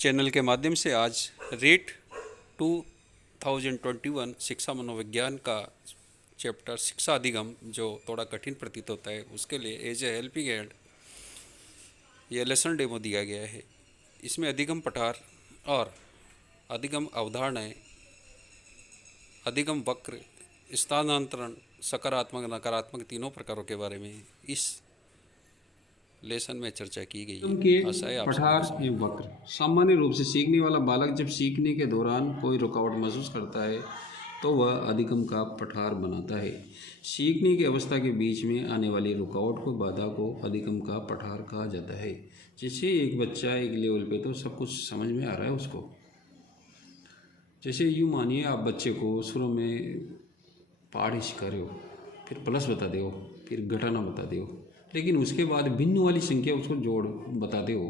Channel के माध्यम से आज रेट 2021 शिक्षा मनोविज्ञान का चैप्टर शिक्षा अधिगम जो थोड़ा कठिन प्रतीत होता है उसके लिए एज ए हेल्पिंग हैंड ये लेसन डेमो दिया गया है। इसमें अधिगम पठार और अधिगम अवधारणाएं, अधिगम वक्र, स्थानांतरण, सकारात्मक नकारात्मक तीनों प्रकारों के बारे में इस लेसन में चर्चा की गई अधिगम है। आशा है के आप सभी को पठार एवं वक्र। सामान्य रूप से सीखने वाला बालक जब सीखने के दौरान कोई रुकावट महसूस करता है तो वह अधिगम का पठार बनाता है। सीखने की अवस्था के बीच में आने वाली रुकावट को बाधा को अधिगम का पठार कहा जाता है। जैसे एक बच्चा एक लेवल पे तो सब कुछ समझ में आ रहा है उसको। जैसे यूँ मानिए आप बच्चे को शुरू में पहाड़ ही सिखा रहे हो, फिर प्लस बता दे हो, फिर घटाना बता दे हो, लेकिन उसके बाद भिन्न वाली संख्या उसको जोड़ बताते हो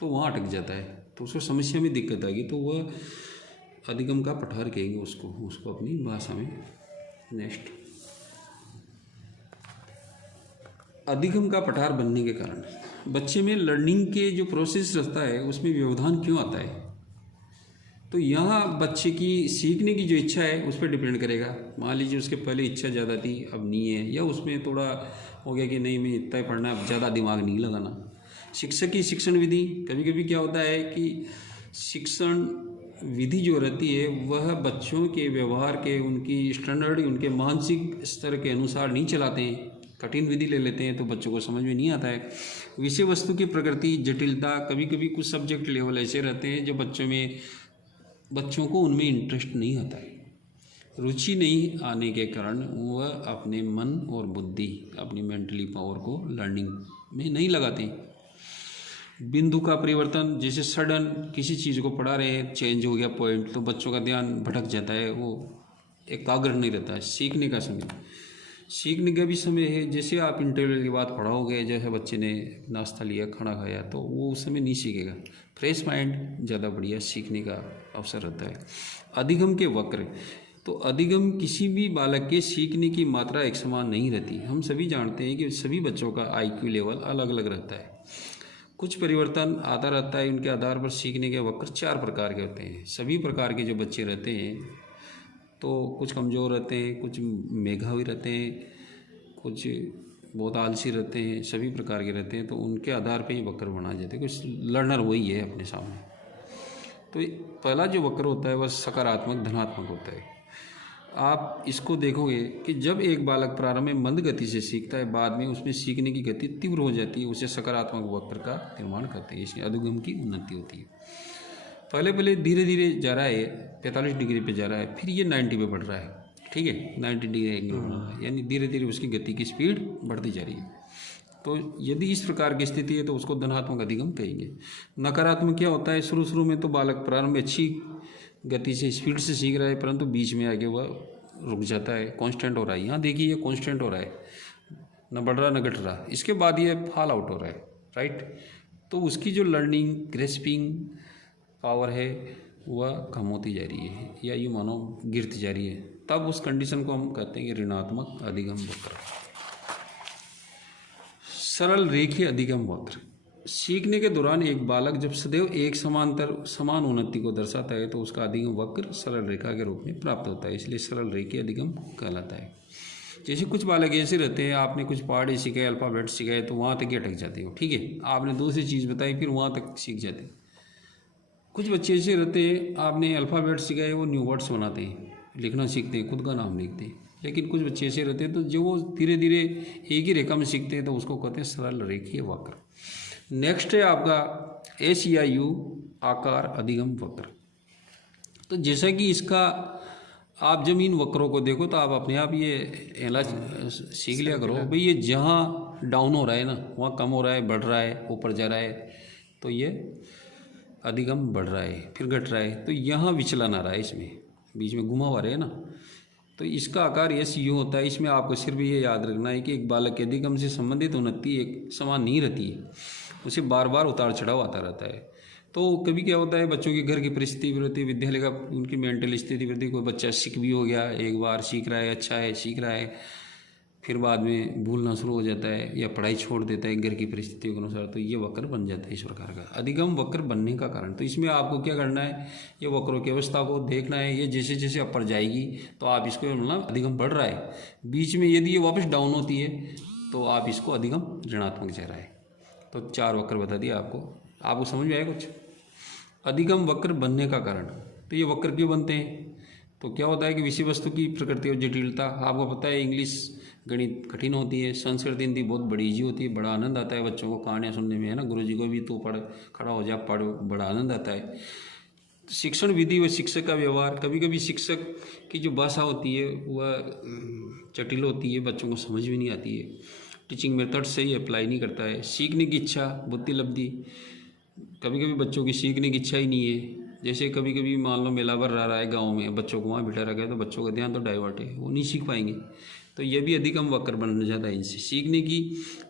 तो वहाँ अटक जाता है, तो उसको समस्या में दिक्कत आएगी। तो वह अधिगम का पठार कहेंगे उसको अपनी भाषा में। नेक्स्ट, अधिगम का पठार बनने के कारण बच्चे में लर्निंग के जो प्रोसेस रहता है उसमें व्यवधान क्यों आता है। तो यहाँ बच्चे की सीखने की जो इच्छा है उस पर डिपेंड करेगा। मान लीजिए उसके पहले इच्छा ज़्यादा थी, अब नहीं है, या उसमें थोड़ा हो गया कि नहीं मैं इतना ही पढ़ना, अब ज़्यादा दिमाग नहीं लगाना। शिक्षक की शिक्षण विधि, कभी कभी क्या होता है कि शिक्षण विधि जो रहती है वह बच्चों के व्यवहार के, उनकी स्टैंडर्ड, उनके मानसिक स्तर के अनुसार नहीं चलाते हैं। कठिन विधि ले लेते हैं तो बच्चों को समझ में नहीं आता है। विषय वस्तु की प्रकृति, जटिलता, कभी कभी कुछ सब्जेक्ट लेवल ऐसे रहते हैं जो बच्चों को उनमें इंटरेस्ट नहीं आता है। रुचि नहीं आने के कारण वह अपने मन और बुद्धि, अपनी मेंटली पावर को लर्निंग में नहीं लगाते। बिंदु का परिवर्तन, जैसे सडन किसी चीज़ को पढ़ा रहे हैं, चेंज हो गया पॉइंट, तो बच्चों का ध्यान भटक जाता है, वो एकाग्र नहीं रहता है। सीखने का भी समय है। जैसे आप इंटरवल के बाद पढ़ाओगे, जैसे बच्चे ने नाश्ता लिया, खाना खाया, तो वो उस समय नहीं सीखेगा। फ्रेश माइंड ज़्यादा बढ़िया सीखने का अवसर रहता है। अधिगम के वक्र, तो अधिगम किसी भी बालक के सीखने की मात्रा एक समान नहीं रहती। हम सभी जानते हैं कि सभी बच्चों का IQ लेवल अलग अलग रहता है। कुछ परिवर्तन आता रहता है, उनके आधार पर सीखने के वक्र 4 प्रकार के होते हैं। सभी प्रकार के जो बच्चे रहते हैं तो कुछ कमज़ोर रहते हैं, कुछ मेधावी रहते हैं, कुछ बहुत आलसी रहते हैं, सभी प्रकार के रहते हैं। तो उनके आधार पे ही वक्र बना जाते हैं। कुछ लर्नर वही है अपने सामने। तो पहला जो वक्र होता है वह सकारात्मक धनात्मक होता है। आप इसको देखोगे कि जब एक बालक प्रारंभ में मंद गति से सीखता है, बाद में उसमें सीखने की गति तीव्र हो जाती है, उसे सकारात्मक वक्र का निर्माण करते हैं। इसमें अधिगम की उन्नति होती है। पहले धीरे धीरे जा रहा है, 45 डिग्री पे जा रहा है, फिर ये 90 पे बढ़ रहा है, ठीक है, 90 डिग्री एंगल बना रहा है, यानी धीरे धीरे उसकी गति की स्पीड बढ़ती जा रही है। तो यदि इस प्रकार की स्थिति है तो उसको धनात्मक अधिगम कहेंगे। नकारात्मक क्या होता है, शुरू में तो बालक प्रारंभ में अच्छी गति से, स्पीड से सीख रहा है, परंतु बीच में आगे वह रुक जाता है, कांस्टेंट हो रहा है। यहाँ देखिए ये कांस्टेंट हो रहा है, न बढ़ रहा न घट रहा। इसके बाद ये फॉल आउट हो रहा है, राइट। तो उसकी जो लर्निंग ग्रेस्पिंग पावर है वह कम होती जा रही है, या यूँ मानो गिरती जा रही है। तब उस कंडीशन को हम कहते हैं कि ऋणात्मक अधिगम वक्र। सरल रेखीय अधिगम वक्र, सीखने के दौरान एक बालक जब सदैव एक समान उन्नति को दर्शाता है तो उसका अधिगम वक्र सरल रेखा के रूप में प्राप्त होता है, इसलिए सरल रेखीय अधिगम कहलाता है। जैसे कुछ बालक ऐसे रहते हैं, आपने कुछ पहाड़ी सिखाए, अल्फ़ाबेट सिखाए, तो वहाँ तक ही अटक जाते हो, ठीक है। आपने दूसरी चीज़ बताई, फिर वहाँ तक सीख जाते हैं। कुछ बच्चे ऐसे रहते हैं, आपने अल्फ़ाबेट सिखाए, वो न्यू वर्ड्स बनाते हैं, लिखना सीखते हैं, खुद का नाम लिखते हैं। लेकिन कुछ बच्चे ऐसे रहते हैं तो जो वो धीरे धीरे एक ही रेखा में सीखते हैं, तो उसको कहते हैं सरल रेखीय वक्र। नेक्स्ट है आपका SEIU आकार अधिगम वक्र। तो जैसा कि इसका आप जब इन वक्रों को देखो तो आप अपने आप ये एनालाइज सीख लिया करो भाई, ये जहाँ डाउन हो रहा है ना वहाँ कम हो रहा है, बढ़ रहा है, ऊपर जा रहा है, तो ये अधिगम बढ़ रहा है, फिर घट रहा है, तो यहाँ विचलन आ रहा है, इसमें बीच में घुमा हुआ रहे ना, तो इसका आकार SEIU होता है। इसमें आपको सिर्फ ये याद रखना है कि एक बालक के अधिगम से संबंधित उन्नति एक समान नहीं रहती है, उसे बार बार उतार चढ़ाव आता रहता है। तो कभी क्या होता है, बच्चों की घर की परिस्थिति भी रहती है, विद्यालय का उनकी मेंटल स्थिति भी रहती है। कोई बच्चा सीख भी हो गया, एक बार सीख रहा है, अच्छा है, सीख रहा है, फिर बाद में भूलना शुरू हो जाता है या पढ़ाई छोड़ देता है घर की परिस्थितियों के अनुसार, तो ये वक्र बन जाता है इस प्रकार का। अधिगम वक्र बनने का कारण, तो इसमें आपको क्या करना है, ये वक्रों की अवस्था को देखना है। ये जैसे जैसे ऊपर जाएगी तो आप इसको मतलब अधिगम बढ़ रहा है, बीच में यदि ये वापस डाउन होती है तो आप इसको अधिगम ऋणात्मक जा रहा है। तो 4 वक्र बता दिया आपको समझ में आया कुछ। अधिगम वक्र बनने का कारण, तो ये वक्र क्यों बनते हैं, तो क्या होता है कि विषय वस्तु की प्रकृति और जटिलता, आपको पता है इंग्लिश गणित कठिन होती है, संस्कृत हिंदी बहुत बड़ी ईजी होती है, बड़ा आनंद आता है बच्चों को कहानियाँ सुनने में, है ना। गुरुजी को भी तो पढ़ खड़ा हो जा पढ़, बड़ा आनंद आता है। शिक्षण विधि व शिक्षक का व्यवहार, कभी कभी शिक्षक की जो भाषा होती है वह जटिल होती है, बच्चों को समझ में नहीं आती है, टीचिंग मेथड सही अप्लाई नहीं करता है। सीखने की इच्छा, बुद्धि लब्धि, कभी कभी बच्चों की सीखने की इच्छा ही नहीं है। जैसे कभी कभी मान लो मेला भर रहा है गांव में, बच्चों को वहाँ बिठा रखा है तो बच्चों का ध्यान तो डाइवर्ट है, वो नहीं सीख पाएंगे। तो ये भी अधिगम वक्र बन जाता है इनसे। सीखने की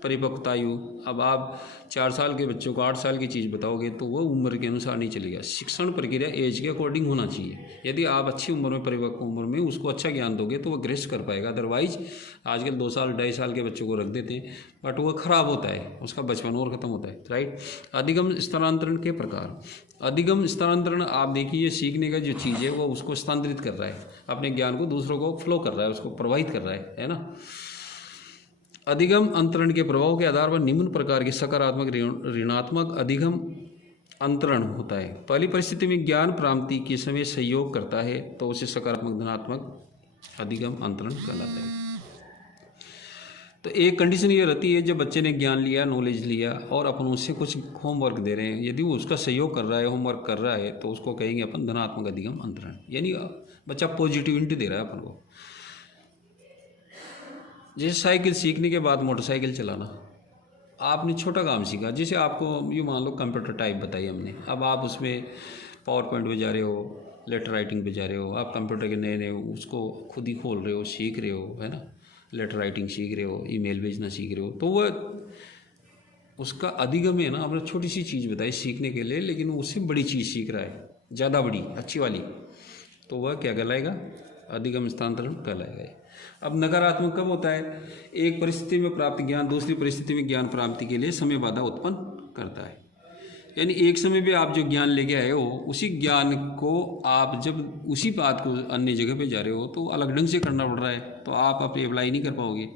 परिपक्वता आयु, अब आप 4 साल के बच्चों को 8 साल की चीज़ बताओगे तो वह उम्र के अनुसार नहीं चलेगा। शिक्षण प्रक्रिया एज के अकॉर्डिंग होना चाहिए। यदि आप अच्छी उम्र में, परिपक्व उम्र में उसको अच्छा ज्ञान दोगे तो वह ग्रहण कर पाएगा। अदरवाइज आजकल 2 साल 2.5 साल के बच्चों को रख देते हैं, बट वह खराब होता है, उसका बचपन और ख़त्म होता है, राइट। अधिगम स्थानांतरण के प्रकार, अधिगम स्थानांतरण, आप देखिए सीखने का जो चीज़ है वो उसको स्थानांतरित कर रहा है, अपने ज्ञान को दूसरों को फ्लो कर रहा है, उसको प्रवाहित कर रहा है ना। अधिगम अंतरण के प्रभाव के आधार पर निम्न प्रकार के सकारात्मक ऋणात्मक अधिगम अंतरण होता है। पहली परिस्थिति में ज्ञान प्राप्ति के समय सहयोग करता है तो उसे सकारात्मक धनात्मक अधिगम अंतरण कहलाता है। तो एक कंडीशन ये रहती है, जब बच्चे ने ज्ञान लिया, नॉलेज लिया और अपन उससे कुछ होमवर्क दे रहे हैं, यदि वो उसका सहयोग कर रहा है, होमवर्क कर रहा है, तो उसको कहेंगे अपन धनात्मक अधिगम अंतरण, यानी बच्चा पॉजिटिविटी दे रहा है अपन को। जैसे साइकिल सीखने के बाद मोटरसाइकिल चलाना, आपने छोटा काम सीखा, जैसे आपको ये मान लो कंप्यूटर टाइप बताई हमने, अब आप उसमें पावर पॉइंट पे जा रहे हो, लेटर राइटिंग पे जा रहे हो, आप कंप्यूटर के नए नए उसको खुद ही खोल रहे हो, सीख रहे हो, है ना, लेटर राइटिंग सीख रहे हो, ईमेल भेजना सीख रहे हो, तो वह उसका अधिगम है ना। आपने छोटी सी चीज़ बताई सीखने के लिए, लेकिन उससे बड़ी चीज़ सीख रहा है, ज़्यादा बड़ी अच्छी वाली, तो वह क्या कहलाएगा, अधिगम स्थानांतरण कहलाएगा। अब नकारात्मक कब होता है, एक परिस्थिति में प्राप्त ज्ञान दूसरी परिस्थिति में ज्ञान प्राप्ति के लिए समय बाधा उत्पन्न करता है। यानी एक समय पे आप जो ज्ञान लेके आए हो, उसी ज्ञान को आप जब उसी बात को अन्य जगह पे जा रहे हो तो अलग ढंग से करना पड़ रहा है, तो आप अपनी अप्लाई नहीं कर पाओगे,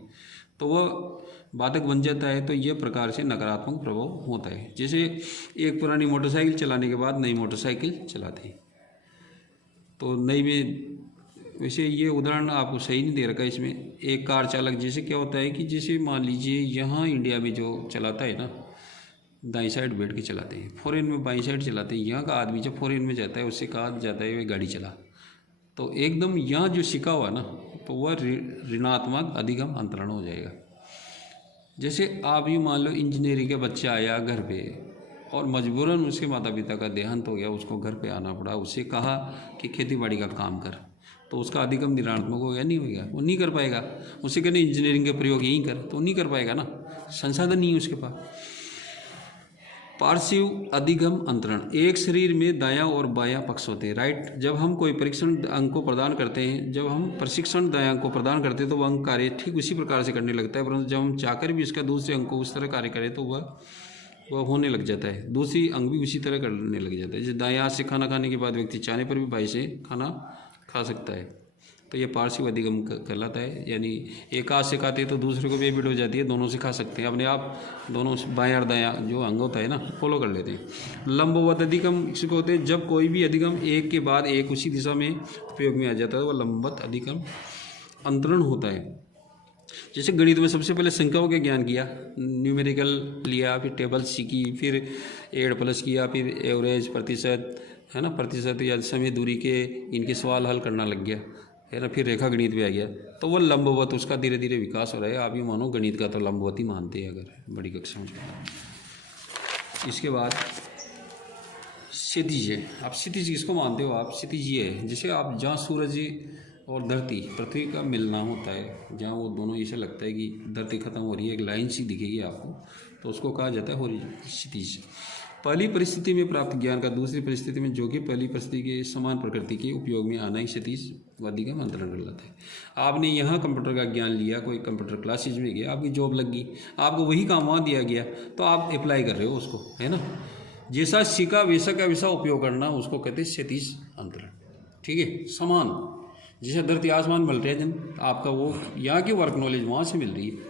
तो वह बाधक बन जाता है। तो यह प्रकार से नकारात्मक प्रभाव होता है। जैसे एक पुरानी मोटरसाइकिल चलाने के बाद नई मोटरसाइकिल चलाते हैं, तो नई में, वैसे ये उदाहरण आपको सही नहीं दे रखा इसमें, एक कार चालक, जैसे क्या होता है कि जैसे मान लीजिए यहाँ इंडिया में जो चलाता है ना, दाईं साइड बैठ के चलाते हैं, फॉरेन में बाईं साइड चलाते हैं। यहाँ का आदमी जब फॉरेन में जाता है उससे कहा जाता है वे गाड़ी चला, तो एकदम यहाँ जो सीखा हुआ ना, तो वह ऋणात्मक अधिगम अंतरण हो जाएगा। जैसे आप ये मान लो इंजीनियरिंग का बच्चा आया घर पे और मजबूरन उसके माता पिता का देहांत हो गया, उसको घर पे आना पड़ा, उससे कहा कि खेती बाड़ी का काम कर, तो उसका अधिगम ऋणात्मक हो गया, नहीं होगा, वो नहीं कर पाएगा। उसे कहने इंजीनियरिंग के प्रयोग यहीं कर, तो नहीं कर पाएगा ना, संसाधन नहीं है उसके पास। पार्श्व अधिगम अंतरण, एक शरीर में दायां और बायां पक्ष होते हैं, राइट। जब हम कोई परीक्षण अंक को प्रदान करते हैं, जब हम प्रशिक्षण दायां अंक को प्रदान करते हैं तो वह अंक कार्य ठीक उसी प्रकार से करने लगता है, परंतु जब हम चाहकर भी उसका दूसरे अंक को उस तरह कार्य करें तो वह होने लग जाता है, दूसरी अंग भी उसी तरह करने लग जाता है। जैसे दायां हाथ से खाना खाने के बाद व्यक्ति चाहने पर भी बाएं से खाना खा सकता है, तो ये पार्श्व अधिगम कहलाता है। यानी एक हाथ से खाते हैं तो दूसरे को भी हैबिट हो जाती है, दोनों से खा सकते हैं, अपने आप दोनों बायां और दायां जो अंग होता है ना फॉलो कर लेते हैं। लंबवत अधिगम इसको होते हैं, जब कोई भी अधिगम एक के बाद एक उसी दिशा में उपयोग में आ जाता है, वह लंबवत अधिगम अंतरण होता है। जैसे गणित में सबसे पहले संख्याओं के ज्ञान किया, न्यूमेरिकल लिया, फिर टेबल सीखी, फिर ऐड प्लस किया, फिर एवरेज, प्रतिशत, है ना, प्रतिशत या समय दूरी के इनके सवाल हल करना लग गया, है ना, फिर रेखा गणित भी आ गया, तो वह लंबवत उसका धीरे धीरे विकास हो रहा है। आप ये मानो गणित का तो लंबवत ही मानते हैं अगर बड़ी कक्षा में। इसके बाद क्षितिज है। आप क्षितिज किसको मानते हो, आप क्षितिज ये है जैसे आप जहाँ सूरज और धरती पृथ्वी का मिलना होता है, जहाँ वो दोनों ऐसा लगता है कि धरती खत्म हो रही है, एक लाइन सी दिखेगी आपको, तो उसको कहा जाता है क्षितिज। पहली परिस्थिति में प्राप्त ज्ञान का दूसरी परिस्थिति में जो कि पहली परिस्थिति के समान प्रकृति के उपयोग में आना ही क्षितिज अधिगम अंतरण कहलाता है। आपने यहाँ कंप्यूटर का ज्ञान लिया, कोई कंप्यूटर क्लासेज में गया, आपकी जॉब लग गई, आपको वही काम वहाँ दिया गया, तो आप अप्लाई कर रहे हो उसको, है ना। जैसा सीखा वैसा का वैसा उपयोग करना, उसको कहते हैं क्षितिज अंतरण। ठीक है, समान, जैसे धरती आसमान मिल रहे हैं जन, आपका वो यहाँ की वर्क नॉलेज वहाँ से मिल रही है,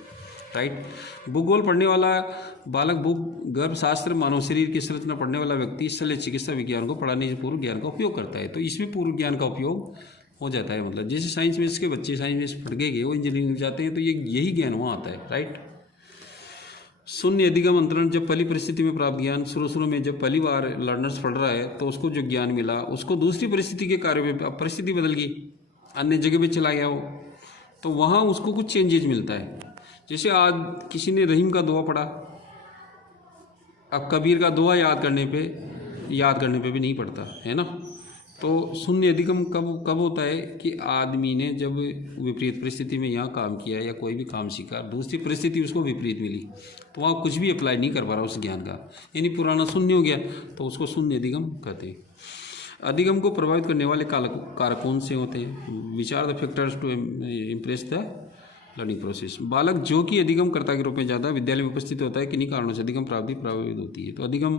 राइट। भूगोल पढ़ने वाला बालक भूख गर्भशास्त्र मानव शरीर की संरचना पढ़ने वाला व्यक्ति शल्य चिकित्सा विज्ञान को पढ़ाने से पूर्व ज्ञान का उपयोग करता है, तो इसमें पूर्व ज्ञान का उपयोग हो जाता है। मतलब जैसे साइंस में के बच्चे साइंस में पढ़ गए वो इंजीनियरिंग में जाते हैं, तो ये यही ज्ञान वहाँ आता है, राइट। शून्य अधिगम अंतरण, जब पहली परिस्थिति में प्राप्त ज्ञान, शुरू में जब पहली बार लर्नर्स पढ़ रहा है तो उसको जो ज्ञान मिला उसको दूसरी परिस्थिति के कार्य में, अब परिस्थिति बदल गई, अन्य जगह पे चला गया वो, तो वहाँ उसको कुछ चेंजेज मिलता है। जैसे आज किसी ने रहीम का दुआ पढ़ा, अब कबीर का दुआ याद करने पे भी नहीं पड़ता, है ना। तो शून्य अधिगम कब होता है कि आदमी ने जब विपरीत परिस्थिति में यहाँ काम किया या कोई भी काम सीखा, दूसरी परिस्थिति उसको विपरीत मिली, तो वहाँ कुछ भी अप्लाई नहीं कर पा रहा उस ज्ञान का, यानी पुराना शून्य हो गया, तो उसको शून्य अधिगम कहते हैं। अधिगम को प्रभावित करने वाले कारक कौन से होते हैं? विचार the factors to impress the learning process. बालक जो कि अधिगम कर्ता के रूप में ज़्यादा विद्यालय में उपस्थित होता है, किन्हीं कारणों से अधिगम प्राप्ति प्रभावित होती है। तो अधिगम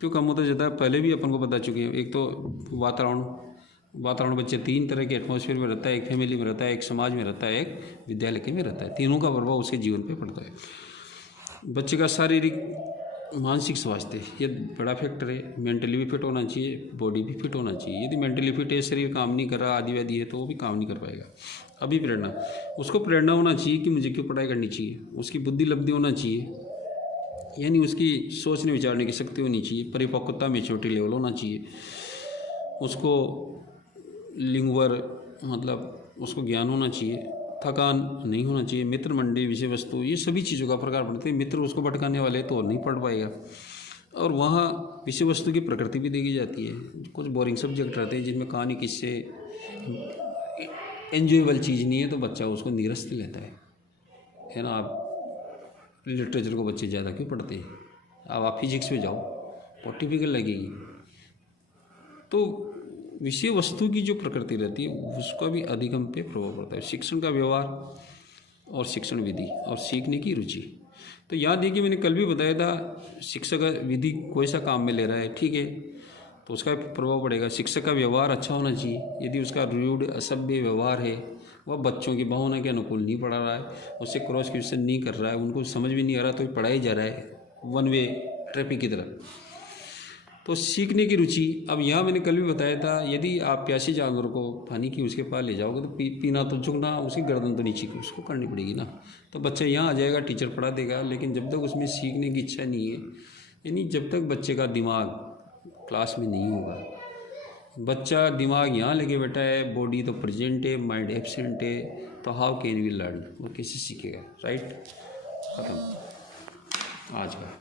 क्यों कम होता जाता है, पहले भी अपन को बता चुके हैं। एक तो वातावरण बच्चे 3 तरह के एटमॉस्फेयर में रहता है, एक फैमिली में रहता है, एक समाज में रहता है, एक विद्यालय के में रहता है, तीनों का प्रभाव उसके जीवन पर पड़ता है। बच्चे का शारीरिक मानसिक स्वास्थ्य ये बड़ा फैक्टर है, मेंटली भी फिट होना चाहिए, बॉडी भी फिट होना चाहिए। यदि मेंटली फिट है, शरीर काम नहीं कर रहा, आदि व्याधि है, तो वो भी काम नहीं कर पाएगा। अभी प्रेरणा, उसको प्रेरणा होना चाहिए कि मुझे क्यों पढ़ाई करनी चाहिए, उसकी बुद्धि लब्धि होना चाहिए, यानी उसकी सोचने विचारने की शक्ति होनी चाहिए, परिपक्वता मैच्योरिटी लेवल होना चाहिए, उसको लिंगवर मतलब उसको ज्ञान होना चाहिए, थकान नहीं होना चाहिए, मित्र मंडली विषय वस्तु, ये सभी चीज़ों का प्रकार पड़ते हैं। मित्र उसको भटकाने वाले तो नहीं पढ़ पाएगा। और वहाँ विषय वस्तु की प्रकृति भी देखी जाती है। कुछ बोरिंग सब्जेक्ट रहते हैं जिनमें कहानी किससे एंजॉयबल चीज़ नहीं है, तो बच्चा उसको निरस्त लेता है ना। आप लिटरेचर को बच्चे ज़्यादा क्यों पढ़ते हैं? अब आप फिजिक्स में जाओ, बहुत टिपिकल लगेगी। तो विषय वस्तु की जो प्रकृति रहती है उसका भी अधिगम पे प्रभाव पड़ता है। शिक्षण का व्यवहार और शिक्षण विधि और सीखने की रुचि। तो याद देखिए, मैंने कल भी बताया था, शिक्षक विधि कोई सा काम में ले रहा है, ठीक है, तो उसका प्रभाव पड़ेगा। शिक्षक का व्यवहार अच्छा होना चाहिए। यदि उसका रूढ़ असभ्य व्यवहार है, वह बच्चों की भावना के अनुकूल नहीं पढ़ा रहा है, उससे क्रॉस क्वेश्चन नहीं कर रहा है, उनको समझ भी नहीं आ रहा, तो पढ़ाई जा रहा है वन वे ट्रैफिक की तरह। तो सीखने की रुचि, अब यहाँ मैंने कल भी बताया था, यदि आप प्यासे जानवर को पानी की उसके पास ले जाओगे तो पीना तो झुकना, उसकी गर्दन तो नीचे की उसको करनी पड़ेगी ना। तो बच्चा यहाँ आ जाएगा, टीचर पढ़ा देगा, लेकिन जब तक उसमें सीखने की इच्छा नहीं है, यानी जब तक बच्चे का दिमाग क्लास में नहीं होगा, बच्चा दिमाग यहाँ लेके बैठा है, बॉडी तो प्रेजेंट है, माइंड एब्सेंट है, तो हाउ कैन वी लर्न, वो कैसे सीखेगा, राइट। खत्म आज का।